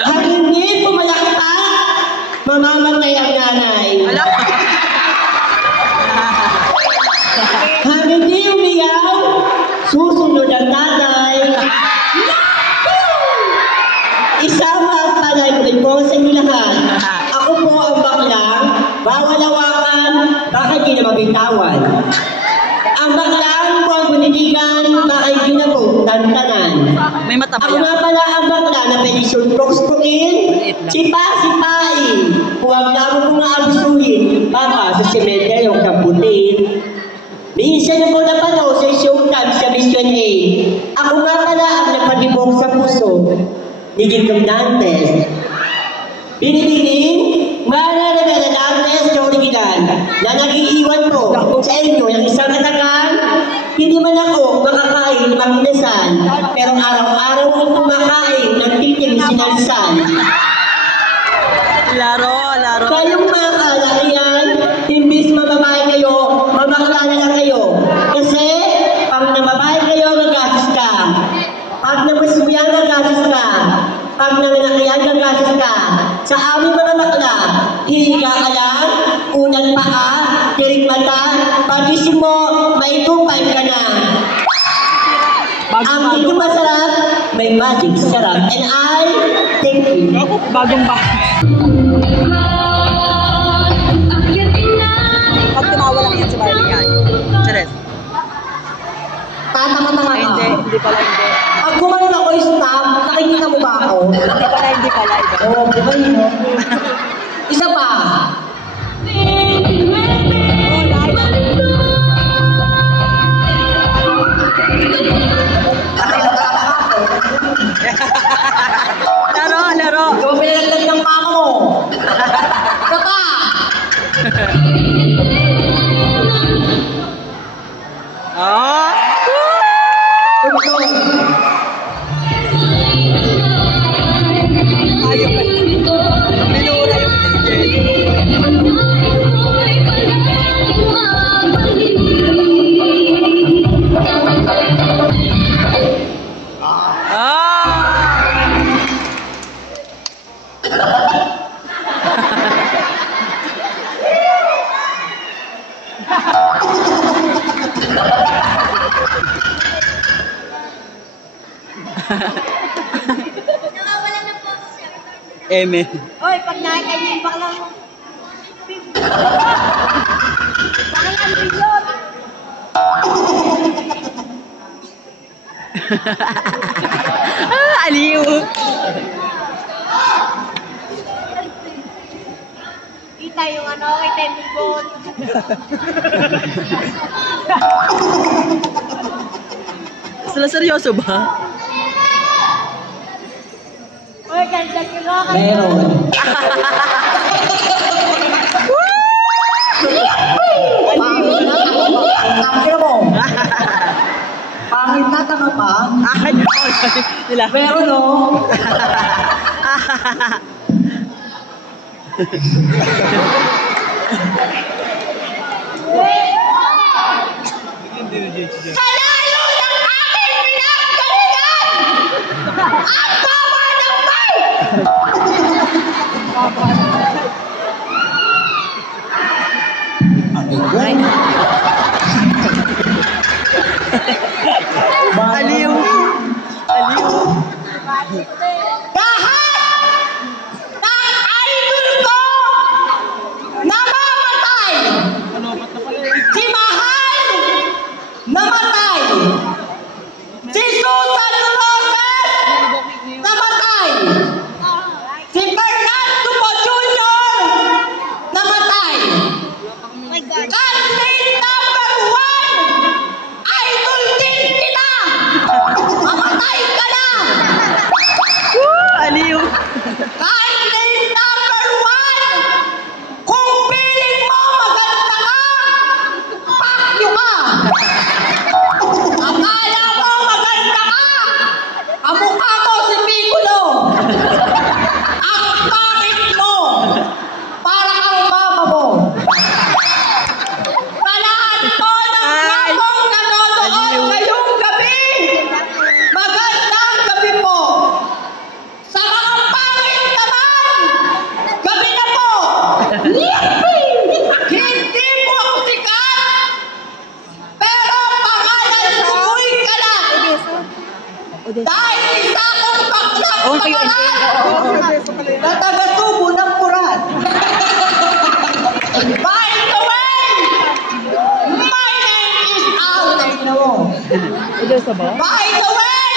Ang hindi pumalakpak, mamamatay ang nanay. Ang hindi umiyaw, susunod ang nanay. Isama ang panay ko sa inyo lahat. Ako po ang baklang, bawal hawakan, baka di na mabitawan. Ang baklang po ang bunitigan, baka di na po tantanan. May mata pa Ako yan. nga pala ang bakla na pwede suntok-suntokin, sipa-sipain, huwag lang mo nga abusuhin, baka sa sementeryo kamputin. Minsan ako napanaw sa showtime sa Mission A. Ako nga pala ang napadibok sa puso ni Gintong Dantes. Binibining, mararagana Dantes sa original na nag-iiwan ko sa inyo yung isang katakan. Hindi man ako makakain magdasal, pero araw-araw ang kumakain ng titim sinalsan. Laro. Kayong mga kalakihan, imbis mababae kayo, mabakla na lang kayo. Kasi, pag nababae kayo, gagastos ka. Pag namasubyan, gagastos ka. Pag nananakihan, gagastos ka. Sa aming mga bakla, hihiga ka lang, unang paa, tirig mata, pagising mo, may 2-5 ka na. Ang hindi masarap, may magic sarap. And I thank you. Bagong ba? Pag tumawa lang yan sa bayan yan. Cheres. Tatanga-tanga ka. Hindi pala hindi. Pag gumanon ako yung stop, nakikita mo ba ako? Hindi pala. Oo, di ba yun? Isa pa. Laro. Di ba pinalaglag ng mama mo? Isa pa. Oh. Ayaw pa. Minura yung Nakawala na po siya. Eme. Oy, pag nakita niyo yung bakla mo. Bakla mo yun. Aliw. Kita yung ano, kita yung bukod. Sila seryoso ba? Oy, ganda ko nga kayo. Meron. Pangit mo. Pangit na tanga pa. Ay, nila. Meron no. Sa layo ng aking pinakagalingan! Ang tama ng may! Aliw. Lahat ng idol ko namamatay! Si Mahal namatay! Si Susan Roses namatay! Si Fernando Po Jr. namatay! Candidate number 1! Idol din kita! Mamatay ka na! Oh, ng kayo, pag-aral na taga-tubo ng Quran. By the way, my name is Ito sa ba? By the way,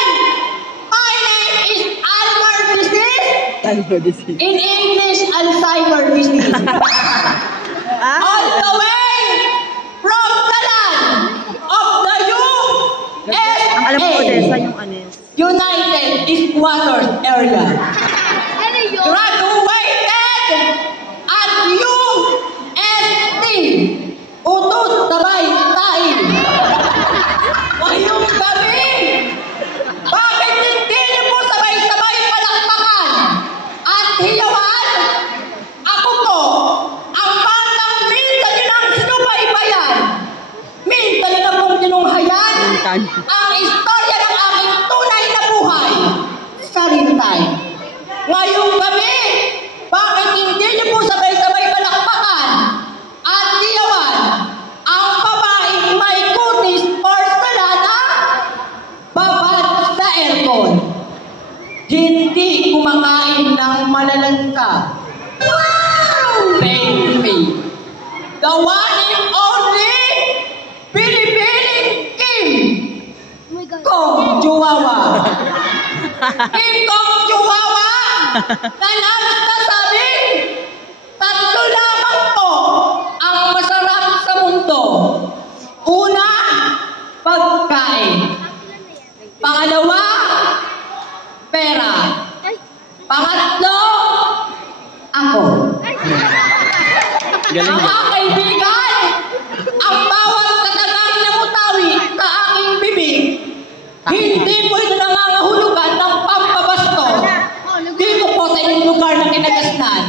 my name is Alzheimer disease. Alzheimer disease. In English, Alzheimer disease. All the way from the land of the Alam mo, Odessa, USA, yung anis. United Squatters Area. Graduated at UST, Utut Tabay Tail. Ngayong gabi, bakit hindi niyo po sabay-sabay palakpakan at hiyawan? Ako po, ang batang minsan nyo ng sinubaybayan, minsan nyo na pong tinunghayan ang istorya ng aking tunay na buhay sa Rintay. Ngayong gabi, bakit hindi niyo po sabay-sabay palakpakan at hiyawan ang babaeng may kutis porcelana babad sa aircon? Hindi kumakain ng malalansa. Wow! Baby! The one and only Pilipining Kim Kong Chihuahua. Kim Kong Chihuahua na nagsasabi, tatlo lamang po ang masarap sa mundo. Una, pagkain. Pangalawa, pera. Pangatlo, ako. Galing Mga kaibigan, ang bawat katagang namutawi sa aking bibig, hindi po ito nangangahulugan ng pampabastos. Dito po sa inyong lugar na kinagasnan,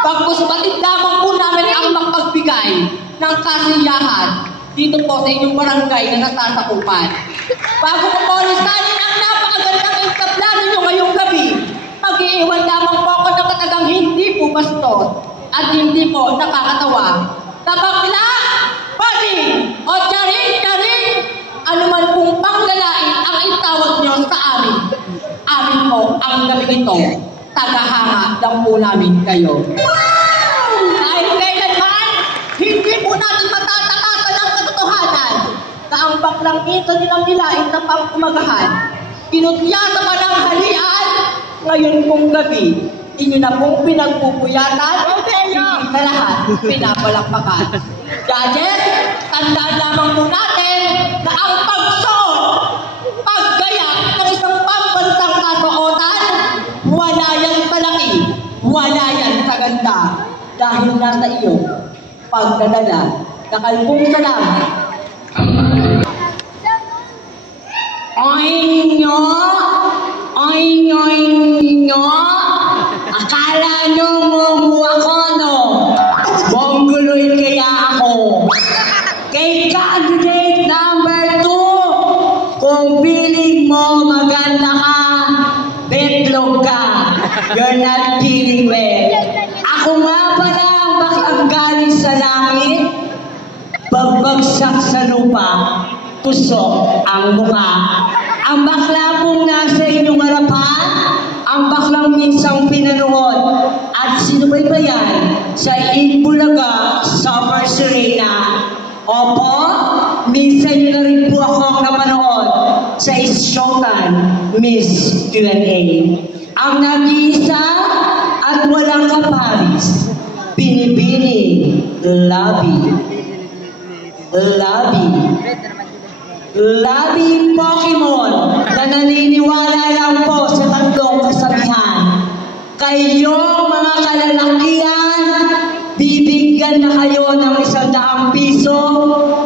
pagpus batid lamang po namin ang magpagbigay ng kasiyahan dito po sa inyong barangay na nasasakupan. Bago ko po lisanin ang napakagandang entablado nyo ngayong gabi, mag-iiwan lamang po ako ng katagang hindi po bastos at hindi po nakakatawa. Tabakla, padi, o charing-charing, anuman pong panglalain ang itawag nyo sa amin. Amin po ang gabi ito, tagahanga lang po namin kayo. Kahit kailanman, hindi po natin matatakasan ang katotohanan na ang baklang ito nilang nilain sa pangkumagahan. Kinutya sa pananghalian, ngayon pong gabi, inyo na pong pinagpupuyatan, sa lahat, pinapalakpakan. Judges, tandaan lamang po natin na ang pagsuot, paggayak ng isang pambansang kasuotan, wala yan sa laki, wala yan sa ganda. Dahil nasa iyo, pagdadala, nakalpong salamat. Oinyo, oinyo, akala nyo mumuha ko, no? Mongoloid kaya ako. Kay candidate number 2, kung feeling mo maganda ka, betlog ka. You're not feeling well. Ako nga pala ang baklang galing sa langit, bagbagsak sa lupa, tusok ang mukha. Ang bakla pong nasa inyong harapan, ang baklang minsang pinanuhod at sinubaybayan sa Itbulaga Summer Serena. Opo, minsan nyo na rin po akong napanood sa Showtime Miss Q&A. Ang nag-iisa at walang kaparis, Binibini Labi. Labi Pokemon na naniniwala lang po sa tatlong kasabihan. Kayong mga kalalakihan, bibigyan na kayo ng 100 piso.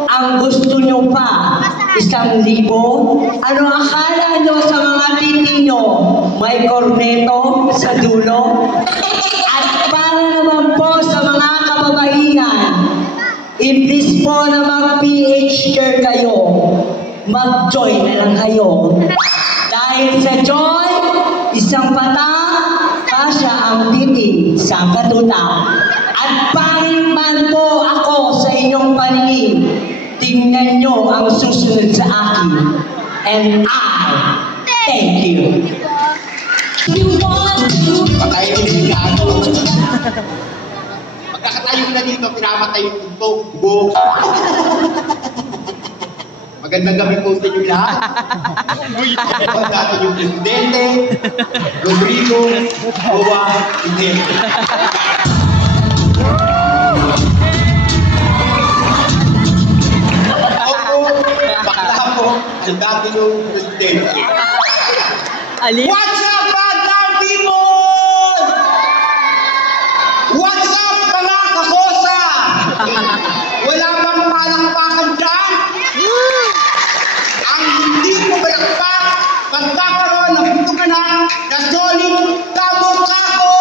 Ang gusto nyo pa, 1,000. Ano akala nyo sa mga titino? May korneto sa dulo? At para naman po sa mga kababaihan, imbis po na mag-PH kayo, mag-joy na lang kayo. Dahil sa joy, isang patak, kasya ang titig sa katutak. At pangit man po ako sa inyong paningin, tingnan nyo ang susunod sa akin. And I thank you. Patay din yung gato. Pagkakatayo na dito, pinamatay yung tubo. Magandang gabi po sa inyo lahat. Ito natin yung Presidente, Rodrigo, Owa, Presidente. Ako, bakla po, ang dati yung Presidente. What's up, Madlang people? What's up, mga kakosa? Wala bang palakpakan dyan? Ang hindi mo balakpak, pagkakaroon ng butukanan na solid kamukako!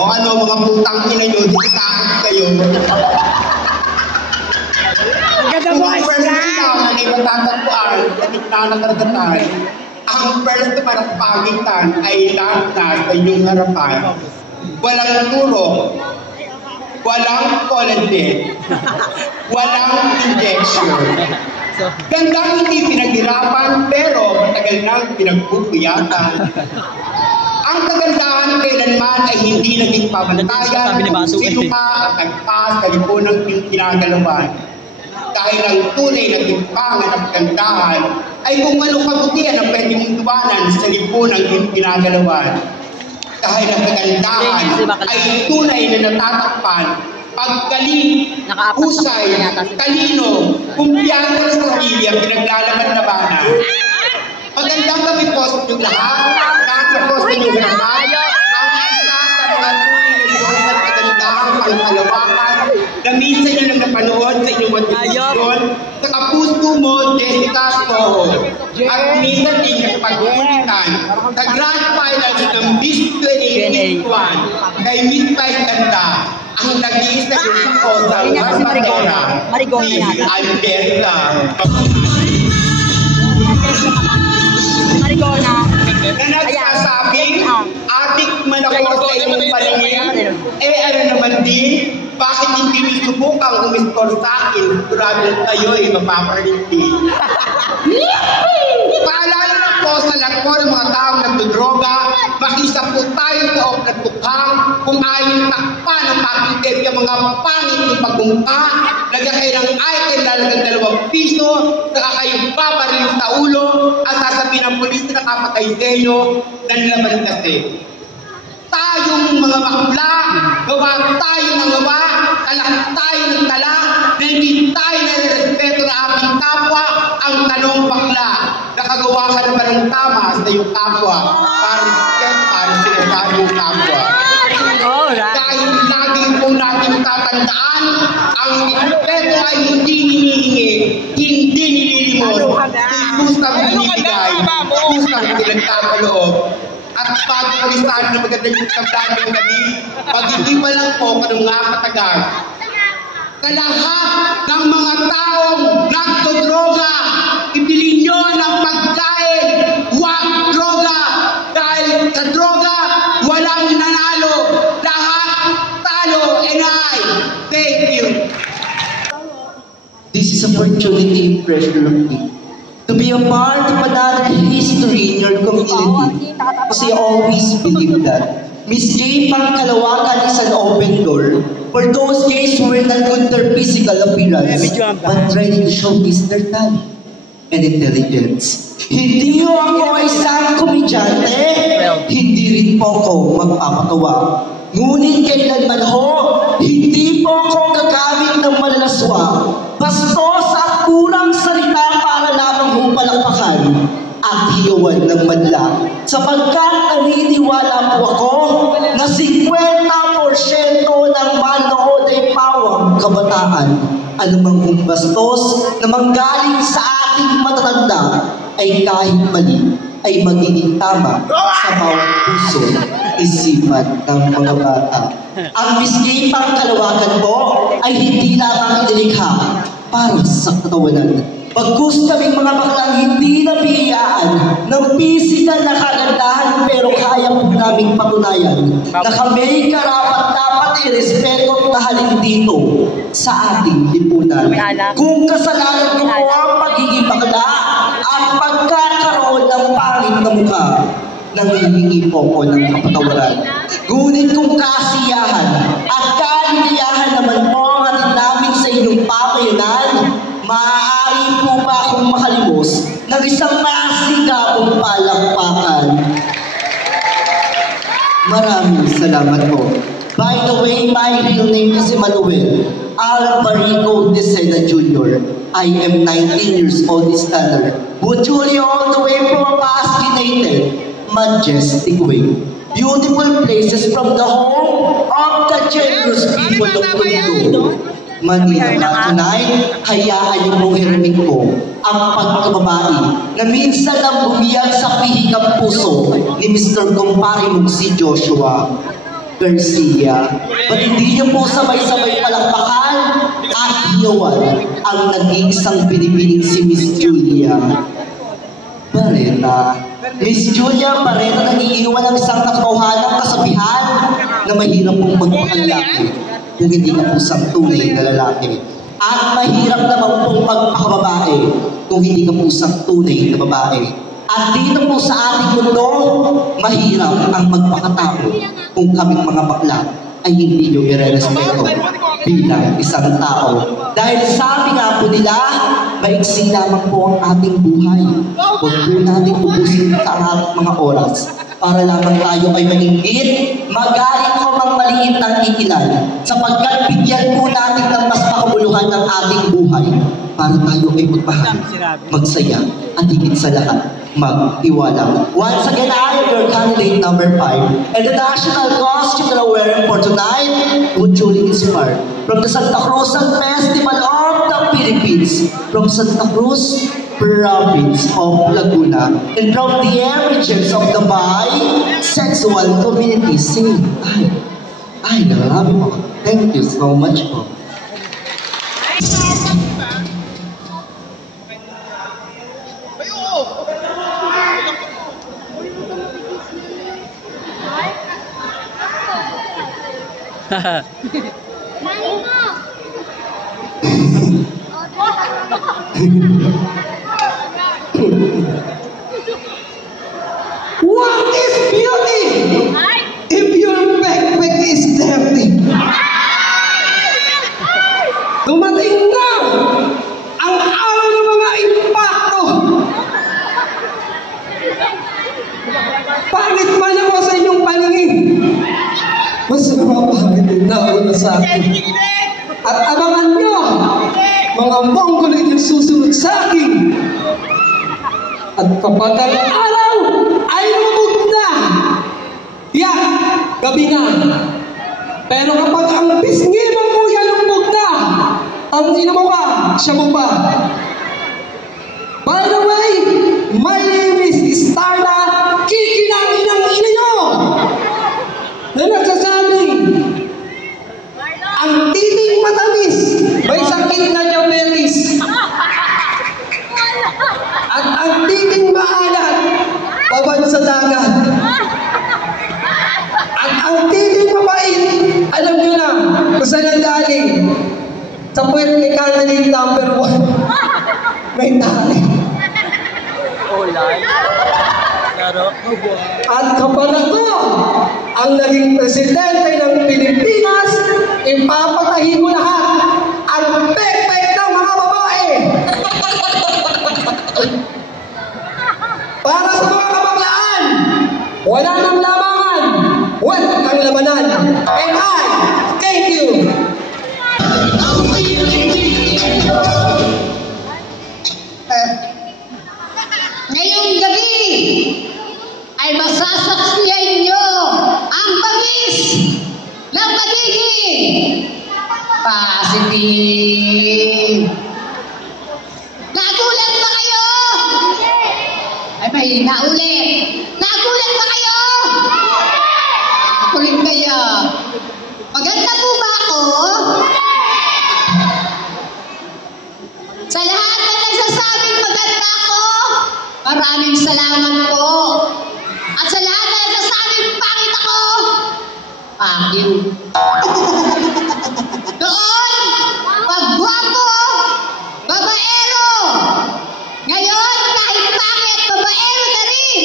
O ano, mga putang ina nyo, di takot kayo. Ganda mo, ay matatagpuan sa gitna ng karagatan, ang first pagitan ay lantas sa inyong harapan. Walang turo, walang colonel, walang injection. Gandang hindi pinaghirapan, pero matagal nang pinagpupuyatan. Ang kagandahan kailanman ay hindi naging pamantayan kung sino ka at nagpas sa lipunang kinagalawan. Dahil ang tunay na timbangan at kandahan ay kung anong kabutihan ang pwede mong tuwanan sa lipunang ginagalawan. Dahil ang kagandahan ay tunay na natatakpan, paggaling, husay, talino, kumpiyansa sa sarili ang pinaglalaban-labanan. Magandang gabi po sa inyong lahat, kahit po sa inyong lahat, ang isa sa mga tunay na Diyos at kagandahan ang kalawakan na minsan nyo lang napanood sa inyong motivasyon sa kapuso mo, Jessica Soho. At minsan din nakapag-ulitan sa grand finals ng Miss 2021 kay Miss Vice Ganda ang nag-iisa yung ko sa Marigona, si Alberta. Na nagsasabing, adik man ako sa inyong paningin, ano naman din, bakit hindi nyo subukang umiskor sa akin, sigurado kayo ay mapaparinti. Paalala na po sa lahat po ng mga taong nagdodroga, makisa po tayo sa oplat tukhang kung ayaw takpan ang pakitip yung mga pangit yung pagmumpa, lagyan kayo ng item lalagang 2 piso, saka kayo paparil sa ulo, at sasabihin ng polis na nakapatay sa inyo, nanlaban kasi. Tayong mga bakla, gawa tayo ng gawa, talak tayo ng talak, na hindi tayo nare-respeto na aking kapwa, ang tanong bakla, nakagawa ka naman ng tama sa iyong kapwa, para respetan sinasabi yung kapwa. Dahil laging po natin tatandaan, ang respeto ay hindi hinihingi, hindi nililimos, kusang binibigay, kusang pinagkakalob. At pag-alisahan na maganda yung tandaan ng gabi, pag-hindi pa lang po kanong nga katagal. Sa lahat ng mga taong nagdodroga, ibilin nyo ng pagkain, huwag droga. Dahil sa droga, walang nanalo. Lahat talo, and I thank you. This is opportunity pressure of me to be a part of another history in your community. Kasi I always believe that Miss J. Pangkalawakan is an open door for those kids who were not good their physical appearance, but ready to showcase their talent and intelligence. Hindi ho ako isang komedyante, hindi rin po ako magpapatawa. Ngunit kailanman ho, hindi po ako gagamit ng malalaswa, bastos at kurang salita para lamang ho palakpakan at hiyawan ng madla. Sapagkat naniniwala po ako na 50% ng manood ay pawang kabataan. Anumang bastos na manggaling sa ating matatanda ay kahit mali ay magiging tama sa bawat puso, isipan ng mga bata. Ang Miss Pangkalawakan po ay hindi lamang inilikha para sa katawanan. Pagkus kaming mga baklang hindi nabihiyaan ng physical na kagandahan, pero kaya po naming patunayan na kami karapat-dapat irespeto at tahalin dito sa ating lipunan. Kung kasalanan ko po ang pagiging bakla, nga, nangihingi po ako ng kapatawaran. Ngunit kung kasiyahan at kaligayahan naman po ang atin namin sa inyong pamayanan, maaari po ba akong makalimos ng isang masigabong palakpakan? Maraming salamat po. By the way, my real name is Emmanuel Albarico de Sena Jr. I am 19 years old this tanner. Butchuli all the way from a fascinated, majestic way. Beautiful places from the home of the generous people of Mundo. Manila na tonight, hayaan niyo pong hiramin ko ang pagkababae na minsan ang bumiyag sa pihikang puso ni Mr. Kumpare mong si Joshua Garcia. Ba't hindi niyo po sabay-sabay palakpakan at hinawan ang nag-iisang binibining si Miss Julia Barreta. Miss Julia Barreta nag-iiwan ng isang nakauhanang kasabihan na mahirap pong magpakalalaki kung hindi ka po isang tunay na lalaki. At mahirap naman pong magpakababae kung hindi ka po isang tunay na babae. At dito po sa ating mundo, mahirap ang magpakatao kung kaming mga bakla ay hindi nyo i-respeto bilang isang tao. Dahil sabi nga po nila, maiksi lamang po ang ating buhay. Huwag po natin ubusin ang mga oras para lamang tayo ay maningit, magaling o mang maliit ng ikilan, sapagkat bigyan po natin ng mas makabuluhan ng ating buhay para tayo ay magpahal, magsaya, at higit sa lahat, mag-iwala. Once again, I am your candidate number 5, and the national costume that I'm wearing for tonight would truly inspire from the Santa Cruz Festival of the Philippines, from Santa Cruz province of Laguna, and from the origins of the bisexual community. Sing, ay, grabe po. Thank you so much po. What is beauty? If your backpack is dirty. Dumating na ang araw ng mga impacto. Pangit man ako sa inyong paningin, mas napapangit din nauna sa akin. At abangan nyo, mga Mongoloid yung susunod sa akin. At kapag ang araw ay lumubog na, yan, gabi na. Pero kapag ang pisngi mo po yan lumubog na, ang sino mo ka, siya mo pa. By the way, my name is Starla Kikinangin ng ina nyo na nagsasabing, ang titing matamis, may sakit na diabetes. At ang titing maalat, babad sa dagat. At ang titing mabait, alam nyo na, kung saan ang galing. Sa puwet ni candidate number 1, may tali. At kapag ako ang naging presidente ng Pilipinas, ipapatahin mo lahat ang pek-pek ng mga babae. Para sa mga kabaklaan, wala nang lamangan, wala nang labanan. And I thank you. Ngayong gabi ay masasaksiyan nyo ang tamis ng pagiging positive. Nagulat ba kayo? Ay, mahina ulit. Nagulat ba kayo? Ako rin kaya. Maganda po ba ako? Sa lahat na nagsasabing maganda ako, maraming salamat po. At sa lahat na nagsasabing pangit ako, fuck you. Noon, pag guwapo, babaero. Ngayon, kahit pangit, babaero na rin.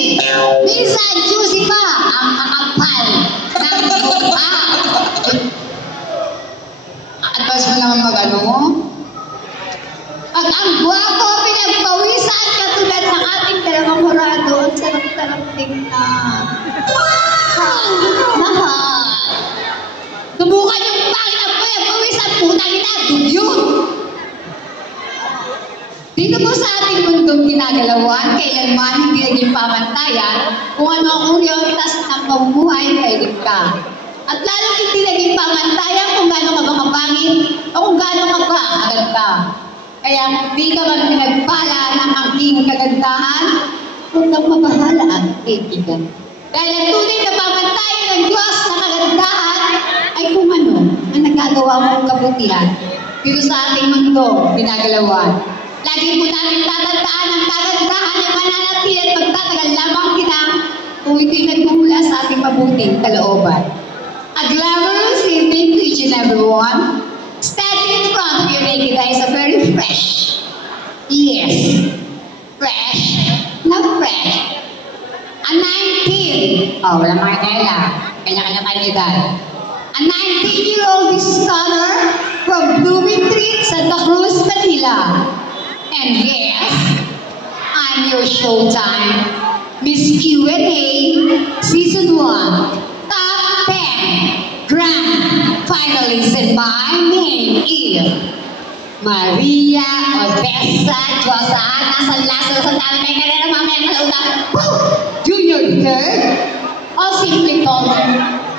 Minsan, juicy pa ang kakapal ng mukha. Advance mo naman mag-ano? Pag ang gwapo, pinagpawisan katulad ng ating dalawang horado, ang sarap-sarap tingnan. Mahal. Subukan yung pangit ang pinagpawisan, putang ina, dugyot. Dito po sa ating mundong ginagalawan, kailanman hindi naging pamantayan kung ano ang prioritas ng pamumuhay kay ka. At lalo hindi naging pamantayan kung gaano ka ba kapangit o kung gaano ka ba kaganda. Kaya hindi ka man pinagpala ng aking kagandahan, huwag kang mabahala ang kaibigan. Dahil ang tunay na pamantayan ng Diyos na kagandahan ay kung ano ang nagagawa mong kabutihan. Pero sa ating mundo, ginagalawan, lagi po namin tatandaan ang kagandahan ng mananatili at magtatagal lamang kita kung ito'y nagmumula sa ating mabuting kalooban. A glamorous evening to each and everyone. Standing in front of your naked eyes are very fresh. Yes, fresh, not fresh. A 19, walang martela, kanya-kanya tayo edad. A 19-year-old scholar from Blooming Treat, Santa Cruz, Manila. And yes, I'm your showtime, Miss Q&A, Season 1, Top 10, Grand Finalist, and my name is Maria Odessa Joasana Sanlaso sa Talmay ka na mamaya kalautan. Junior third, o simply called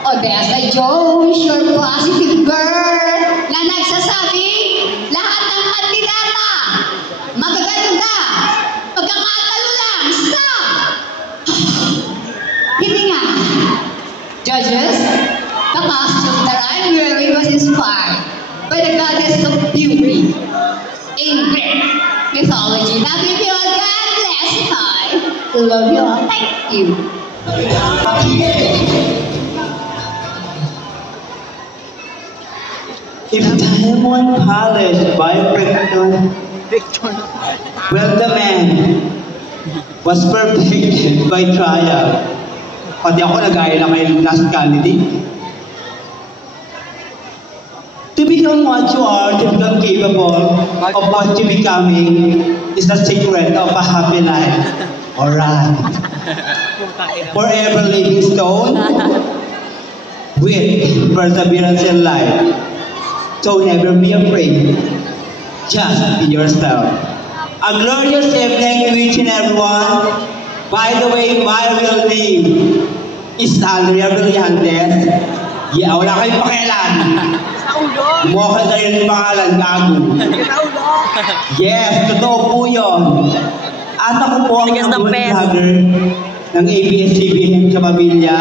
Odessa Jones, your positive girl na nagsasabi lahat ng kandidata magaganda, pagkakatalo lang, stop! Hindi nga. Judges, the costume that I'm wearing was inspired by the goddess of beauty in Greek mythology. That we feel God bless you all. Love you all. Thank you. If Diamond Palace by Victor, well, the man was perfected by trial. Pati ako nagaya na kay last candidate. To become what you are, to become capable of what you're becoming is the secret of a happy life. Alright. Forever living stone with perseverance in life. So never be afraid. Just be yourself. A glorious evening to each and everyone. By the way, my real name is Andrea Brillantes. Yeah, wala kayong pakialam. Mukha ka tayo ng pangalan, gago. Yes, totoo po yun. At ako po ang vlogger ng ABS-CBN sa pamilya.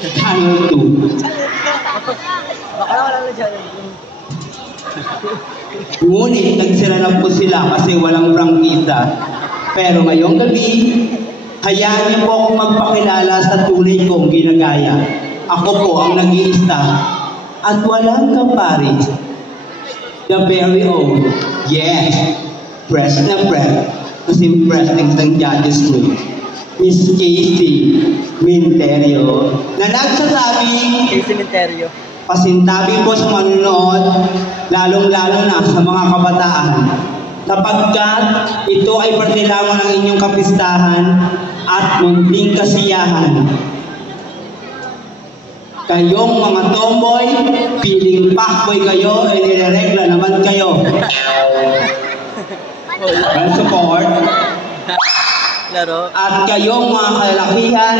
Channel 2. Ngunit nagsira na po sila kasi walang prangkita. Pero ngayong gabi, hayaan niyo po akong magpakilala sa tunay kong ginagaya. Ako po ang nag-iista at walang kaparis. The very own, yes, fresh na fresh, kasi fresh ng isang judges ko. Miss Casey Minterio, na nagsasabi, Casey Minterio, pasintabi po sa manunood, lalong-lalo na sa mga kabataan, sapagkat ito ay parte lamang ng inyong kapistahan at munting kasiyahan. Kayong mga tomboy, piling pakboy kayo, ay nireregla naman kayo. Well, support. At kayong mga kalakihan,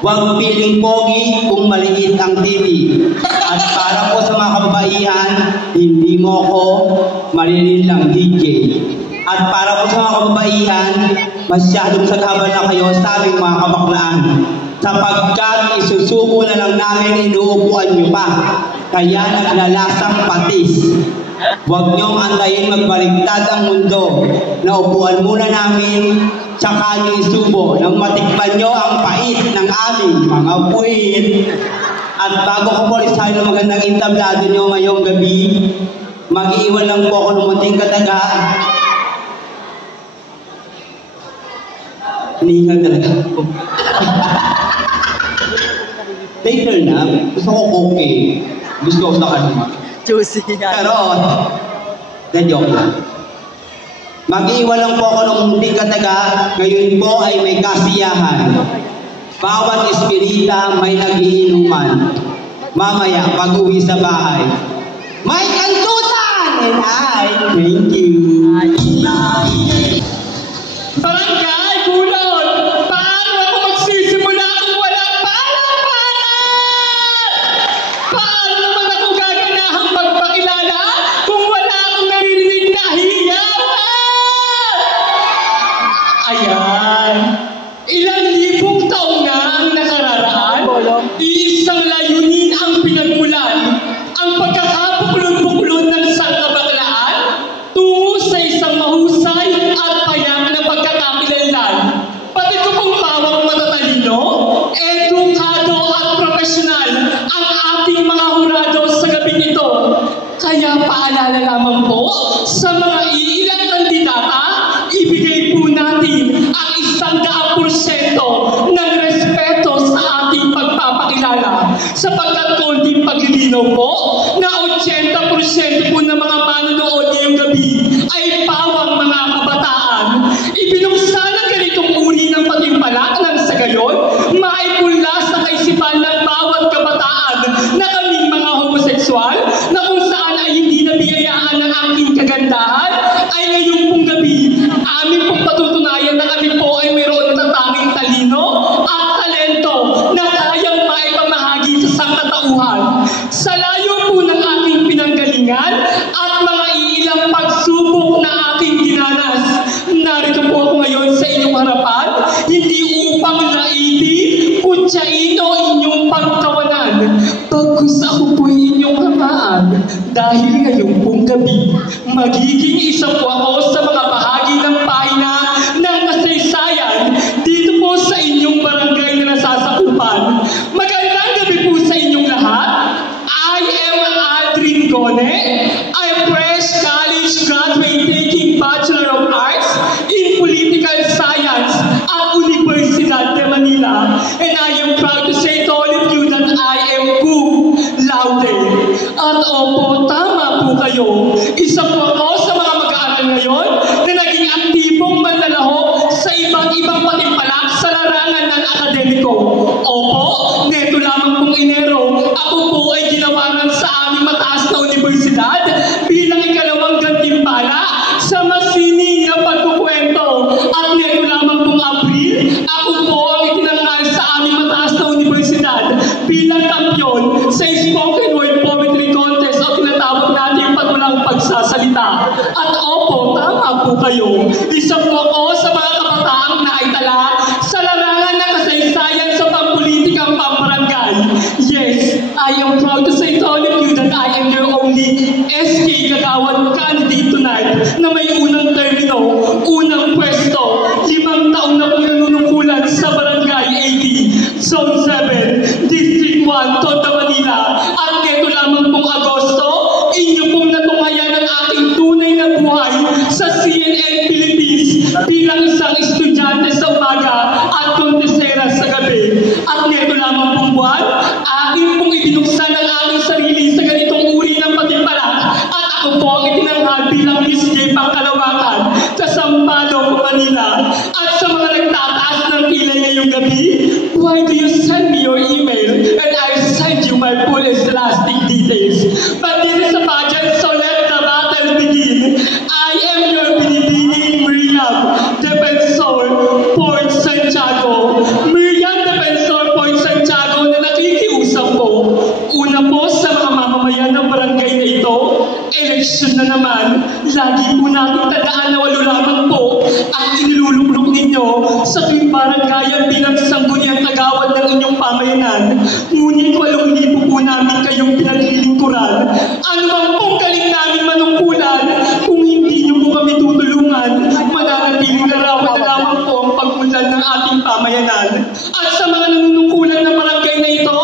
huwag piling pogi kung maliit ang titi. At para po sa mga kababaihan, hindi mo ko malilin lang DJ. At para po sa mga kababaihan, masyadong sagabal na kayo sa aming mga kabaklaan. Sapagkat isusuko na lang namin, inuupuan nyo pa. Kaya naglalasang patis. Huwag niyong antayin magbaligtad ang mundo. Naupuan muna namin, tsaka nyo isubo nang matikman nyo ang pait ng aming mga puwit. At bago ko po lisahin ng magandang entablado nyo ngayong gabi, mag-iwan lang po ako ng munting kataga. Hinihingal talaga ako. Later na, gusto ko okay. Gusto ko sa kanuma. Juicy yan. Pero, na-joke lang. Mag-iwan lang po ako ng munting kataga, ngayon po ay may kasiyahan. Bawat espirita may nagiinuman. Mamaya, pag-uwi sa bahay, may kantutan! And I thank you. Barangay, Gulon! Paano ako magsisimula kung walang palakpakan? Paano naman ako gaganahang magpakilala kung wala akong naririnig na hiyawan? Ayan. Ilang libong taon na ang nakararaan, isang layunin ang pinagmulan, ang pagkakabuklod-buklod ng sangkabaklaan tungo sa isang mahusay at payak na pagkakakilanlan. Pati ko pong bawang matatalino, edukado at profesional ang ating mga hurado sa gabing ito. Kaya paalala lamang po sa mga iilang kandidata, ibigay po natin ang 100% ng respeto sa ating pagpapakilala. Sapagkat konting paglilinaw po na 80% po ng mga manonood ngayong gabi ay pawang mga kabataan. Ibinuksan ang ganitong uri ng patimpalak ng sa gayon, maipunla sa kaisipan ng bawat kabataan na kaming mga homoseksual na kung saan ay hindi nabiyayaan ng aking kagandahan ay ngayong pong gabi amin pong patutunayan na kami po ay mayroon tatanging talino at talento na kayang maipamahagi sa sangkatauhan. Sa layo po ng aking pinanggalingan at mga iilang pagsubok na aking dinanas, narito po ako ngayon sa inyong harapan, hindi upang laiti, kutsain o inyong pagkawanan. Bagkus ako po inyong hamaan dahil ngayong pong gabi, magiging isa po ako sa mga bahagi ng pahina ng kasaysayan dito po sa inyong barangay na nasasakupan. Magandang gabi po sa inyong lahat. I am Aldrin Gone. I am fresh college graduate taking Bachelor of Arts in Political Science at Universidad de Manila. And I am proud to say to all of you that I am cum laude. At opo, tama po kayo. Isa po ako sa mga mag-aaral ngayon na naging aktibong manlalahok sa iba't ibang patimpalak sa larangan ng akademiko. Opo, neto lamang pong Enero, ako po ay ginawaran sa aming mataas na universidad bilang ikalawang gantimpala sa masining na pagkukwento. At neto lamang pong Abril, ako po ang itinanghal sa aming mataas na universidad bilang kampiyon sa spoken word poetry contest o tinatawag natin patulang pagsasalita. At opo, tama po kayo. Isa po ako sa mga kabataang naitala sa larangan ng kasaysayan sa pampolitikang pambarangay. Yes, I am proud to say to all of you that I am your only SK Kagawan candidate tonight na may unang termino, unang pwesto, 5 taon na pong nanunungkulan sa Barangay 80, Zone 7, District 1, Tondo, Manila. At neto lamang pong Agosto, inyo pong natunghayan ang ating tunay na buhay sa CNN Philippines bilang isang estudyante sa umaga at kontesera sa gabi. At neto lamang pong buwan, ating pong ibinuksan ang aking sarili sa ganitong uri ng patimpalak at ako po ang itinanghal bilang Miss J. Pangkalawakan sa Sampaloc, Manila. At sa mga nagtataas ng pilay ngayong gabi, why do you send me your email and I'll send you my full and lasting details? But this is a pageant, so let the battle begin. I am your Binibining Miriam Defensor Port Santiago. Miriam Defensor Port Santiago na nakikiusap po. Una po sa mga mamamayan ng barangay na ito, eleksyon na naman. Lagi po natin tandaan na walo lamang po ang iniluluklok ninyo sa tuwing barangay bilang sangguniang kagawad ng inyong pamayanan. Ngunit 8,000 po namin kayong pinaglilingkuran. Ano bang pong galing namin manungkulan kung hindi nyo po kami tutulungan? Mananatiling larawan na lamang po ang pagmulan ng ating pamayanan. At sa mga nanunungkulan ng barangay na ito,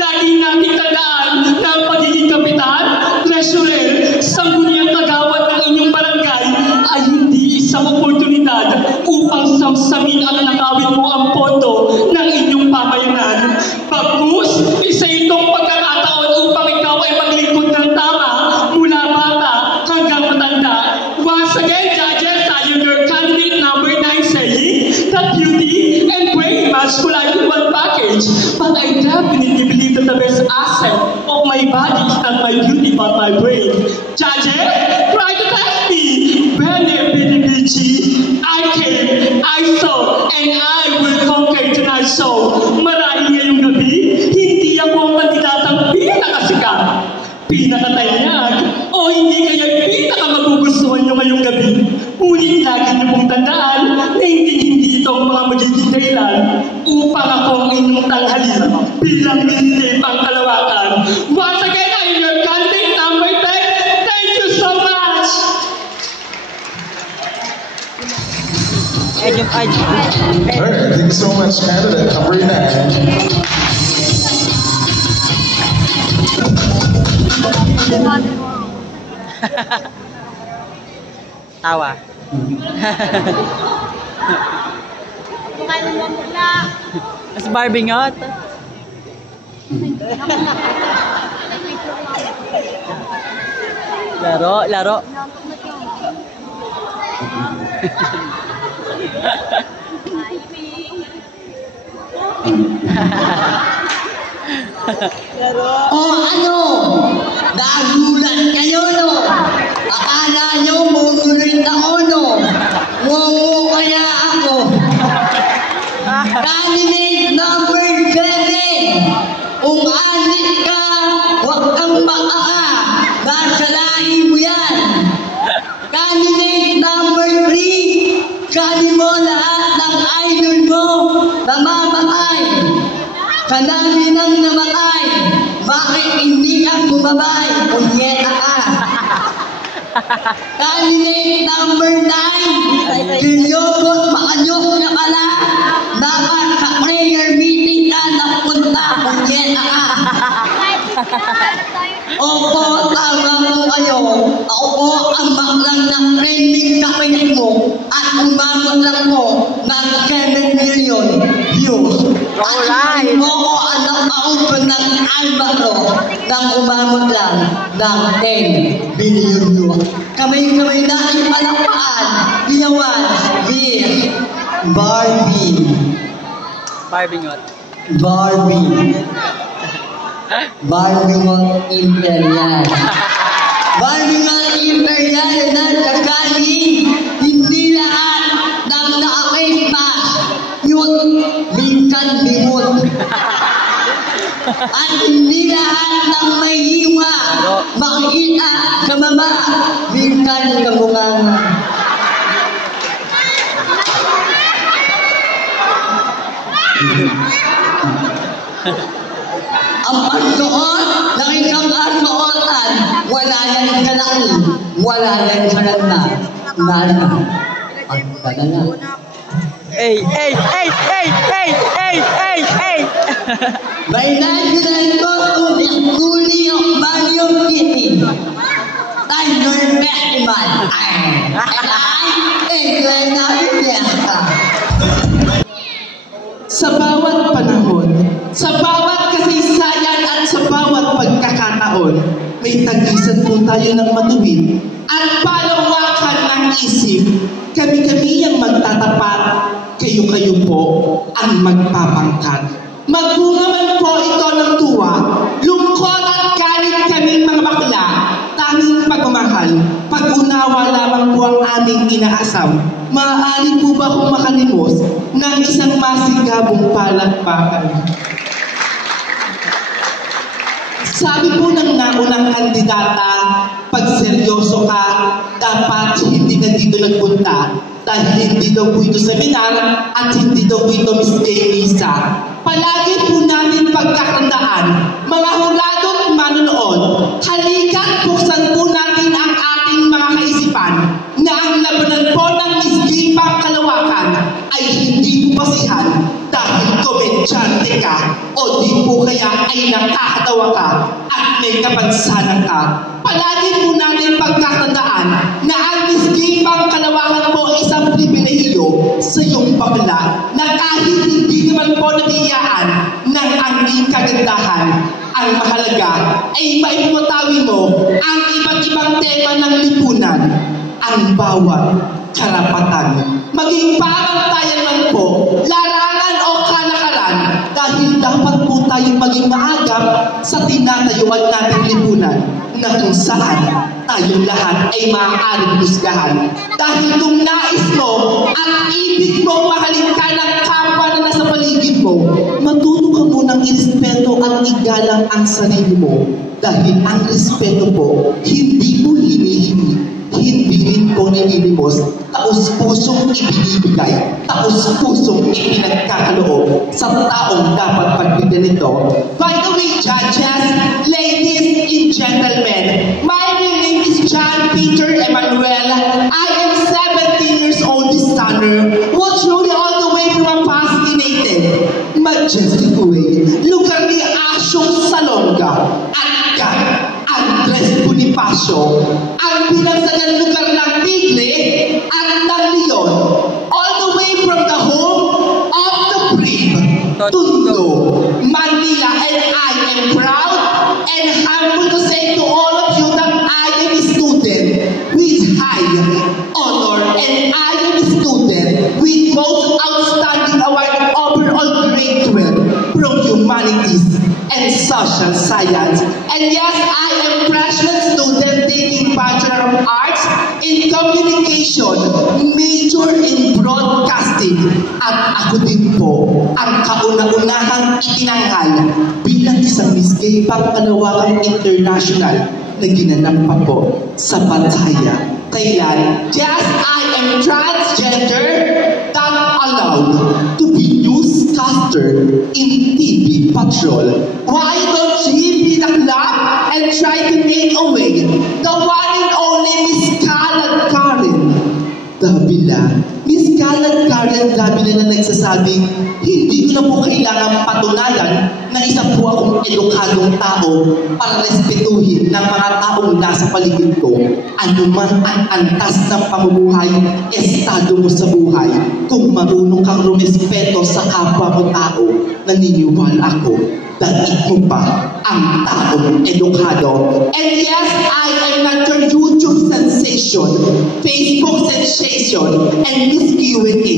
lagi natin tandaan na ang pagiging kapitan, treasurer, sangguniang kagawad ng inyong barangay ay hindi isang oportunidad upang samsamin ang nakawit much would like in one package, but I definitely believe that the best asset of my body is not my beauty but my brain. Judges, try to test me. Bene, bene, bici. I came, I saw, and I will conquer tonight show. Marahil ngayong gabi, hindi ako ang kandidatang pinakasikat, pinakatayag, o hindi kaya pinakamagugustuhan nyo ngayong gabi. Ngunit lagi niyo pong tandaan na hindi ito ang mga magiging dahilan upang ako ang inyong tanghalin bilang Miss Pangkalawakan. Once again, I'm your candidate number 10. Thank you so much! Alright, thank you so much, candidate number 9. Tawa. Mas Barbie ngot. Laro. O ano? Nagulat kayo, no? Akala nyo mumulit ako, no? Ngungu kaya ako. Candidate number 7. Umanit ka, huwag kang makaka. Nasa lahi mo yan. Candidate number 3. Kani mo lahat ng idol mo namamatay. Kanami nang namatay. Bakit hindi ka bumabay? Punyeta ka. Candidate number 9. Kinyobot maanyok na pala. Dapat sa prayer meeting ka napunta. Punyeta ka. Opo, tama mo kayo. Ako po ang baklang ng trending sa pinig mo at umamot lang po ng 7 million views. At hindi mo ko ang nakaupo ng albato nang umamot lang ng 10 million views. Kamay-kamay natin palakpaan. Iyawan, Miss Barbie. Barbie ngot. Barbie. Barbie ngot Imperial. Barbie ngot Imperial na kakanin. Hindi lahat ng naka-face yun minsan bimot. At hindi lahat ng may hiwa makikita sa mama minsan kamungang. Ang pagsuot ng isang asuotan, wala yan sa laki, wala yan sa landa. Nana, ang banana. Hey! May national ko kung Schoolly of Mario City. Thunder Festival. And I enjoy namin fiesta. Sa bawat panahon, sa bawat kasaysayan at sa bawat pagkakataon, may tagisan po tayo ng matuwid at palawakan ng isip. Kami-kami ang magtatapat, kayo-kayo po ang magpapangkat. Magbunga man po ito ng tuwa, lungkot at galit kaming mga bakla, tanging pagmamahal, pag-unawa lamang po ang aming inaasam. Maaari po ba kung makalimos ng isang masigabong palakpakan? Sabi po ng naunang kandidata, pag seryoso ka, dapat hindi na dito nagpunta dahil hindi daw po ito seminar at hindi daw po ito Miss J. Lisa. Palagi po natin pagkakandaan, mga huladong manonood, halika't buksan po natin ang ating mga kaisipan na ang labanan po ng Miss J. Pangkalawakan ay hindi po basihan dahil komedyante ka o di po kaya ay nakakatawa ka at may kapansanan ka. Palagi po natin pagkakandaan na ang Miss J. Pangkalawakan po ay isang pribilehiyo sa iyong bakla na kahit hindi naman po nabiyaan ng angking kagandahan. Ang mahalaga ay maipumatawi mo ang iba't ibang tema ng lipunan, ang bawat karapatan. Maging pamantayan man po, larangan o kalakalan natin maging maagap sa tinatayuan nating lipunan na kung saan tayong lahat ay maaaring husgahan. Dahil kung nais mo at ibig mo mahalin ka ng kapwa na nasa paligid mo, matuto ka munang irespeto at igalang ang sarili mo. Dahil ang respeto po, hindi mo hinihingi. Hindi rin po nililimos, taos-pusong ibinibigay, taos-pusong ipinagkakaloob sa taong dapat pagbigyan nito. By the way, judges, ladies and gentlemen, my name is John Peter Emmanuel. I am 17 years old this summer, was truly all the way from a fascinated, majestic way, lugar ni Asyong Salonga at God Andres Bonifacio, ang pinagsagang lugar ng tigre at ng leon, all the way from the home of the brave, Tondo, Manila, and I am proud and humble to say to all of you that I am a student with high honor, and I am a student with most outstanding award overall grade 12 from humanities and social science. And yes, I am freshman student taking Bachelor of Arts in Communication, major in Broadcasting. At ako din po ang kauna-unahang itinanghal bilang isang Miss Gay Pangkalawakang International na ginanap pa po sa Pattaya, Thailand. Yes, I am transgender, not allowed to be newscaster in TV Patrol. Why don't you be the club and try to make a way? The one and only Miss Kalad Karen Davila. Miss Kalad Karen Davila na nagsasabing, hindi ko na po kailangan patunayan na isa po akong edukadong tao para respetuhin ng mga taong nasa paligid ko. Ano man ang antas ng pamumuhay, estado mo sa buhay. Kung marunong kang rumespeto sa kapwa mo tao, naniniwala ako, daig mo pa ang taong edukado. And yes, I am not your YouTube sensation, Facebook sensation, and Miss Q&A.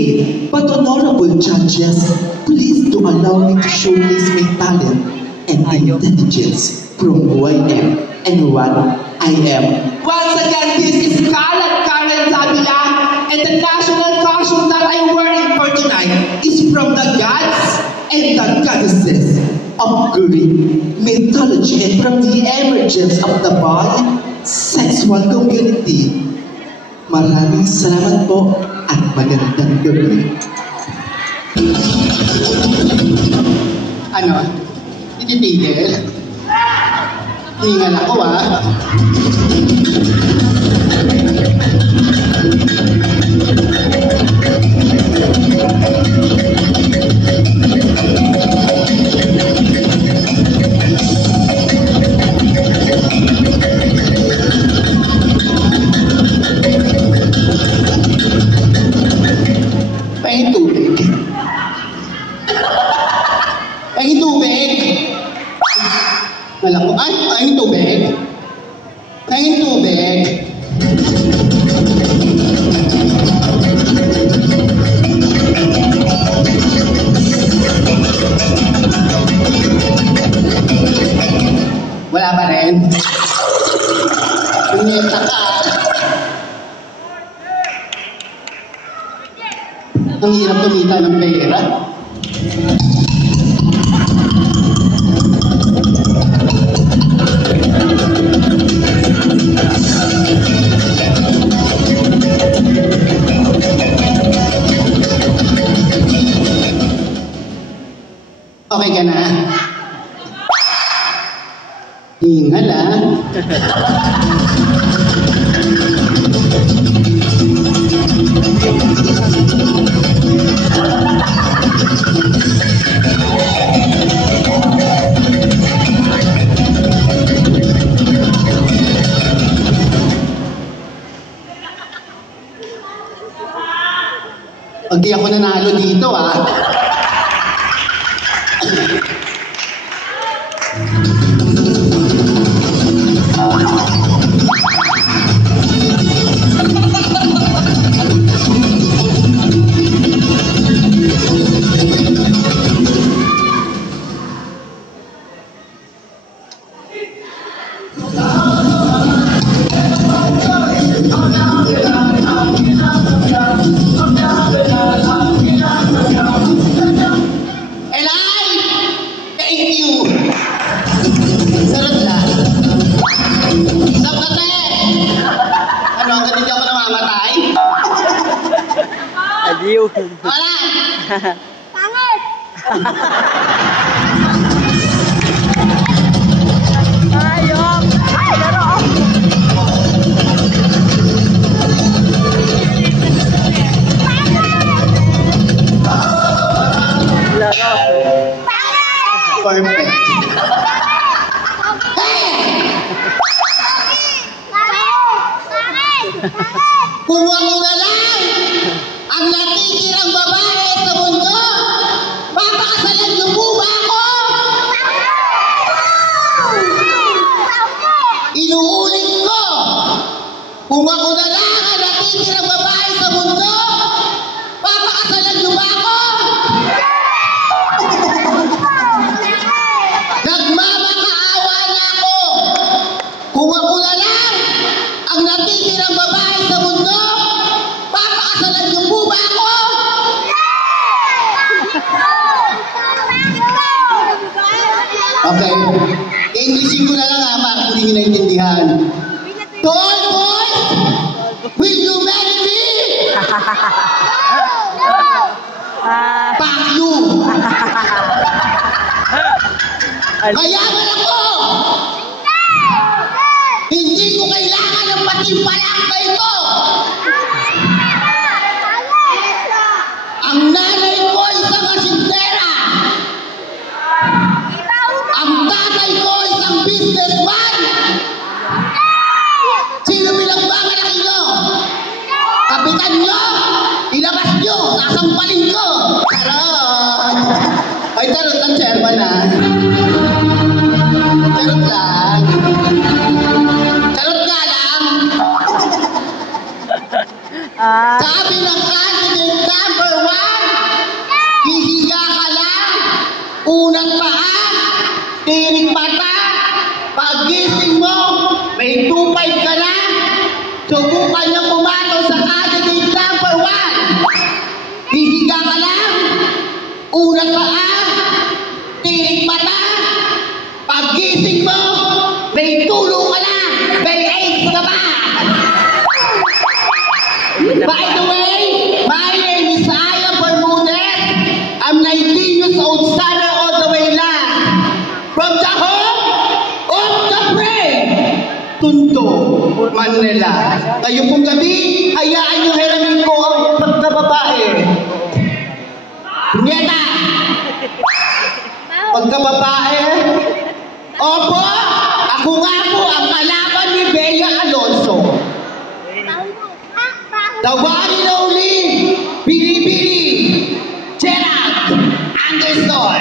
But honorable judges, please do allow me to showcase my talent and intelligence from who I am and what I am. Once again, this is Kalad Karen Davila, and the national costume that I'm wearing for tonight is from the gods and the goddesses of Greek mythology and from the emergence of the bisexual community. Maraming salamat po at magandang gabi. Ano? Tititigil? Hingal ako Pahing tubig. Pahing tubig. Malako. Ay, pahing tubig. Pahing tubig. Wala pa rin. Punyeta ka. Ang hirap kumita ng pera. Okay ka na? Hingal Pag di ako nanalo dito Wala. Pangit! Ayok! Ay, laro! Laro! Perfect. Kung ako na lang ang natitirang babae sa mundo, papakasalan niyo po ba ako? Inuulit ko, kung ako na lang ang natitirang babae sa mundo, papakasalan niyo ba ako? Nagmamakaawa na ako. Kung ako na lang ang natitirang babae sa mundo, papakasalan niyo po ba ako? Okay. Englishin ko na lang para hindi niyo naintindihan. Tall boys, will you marry me? Fuck you. Mayaman ako. Hindi ko kailangan ng patimpalang na ito. Ang nanay ko isang asintera. Ang tatay ko isang businessman. Sino pinagmamalaki nyo? Kapitan nyo? Ilabas nyo? Sasampalin ko. Charot! Ay, charot lang, chairman na. Charot lang. Charot nga lang. Sabi ng candidate number 1, hihiga ka lang, unang paa, tiring mata, pagising mo, may 2.5 ka na, subukan niya pumato sa candidate number 1. Hihiga ka lang, unang paa, tiring mata, pagising mo, may tulong ka na, may AIDS ka pa. By the way, my name is Aya Bermudez. I'm 19 years old, standard all the way last. From the home of the brave, Tondo, Manila. Kayo pong gabi, hayaan niyo hiramin ko ang pagkababae. Nieta! Pagkababae? Opo, ako nga po ang kalaban ni Bea Alonso. The one and only Bilibili Gerald Anderson.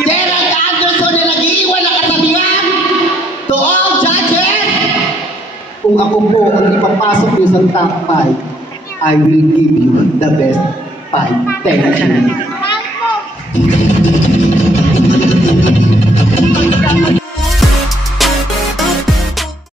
Gerald Anderson na nag-iiwan ng kasabihan to all judges. Kung ako po ang ipapasok niyo sa top 5, I will give you the best 5. Thank you.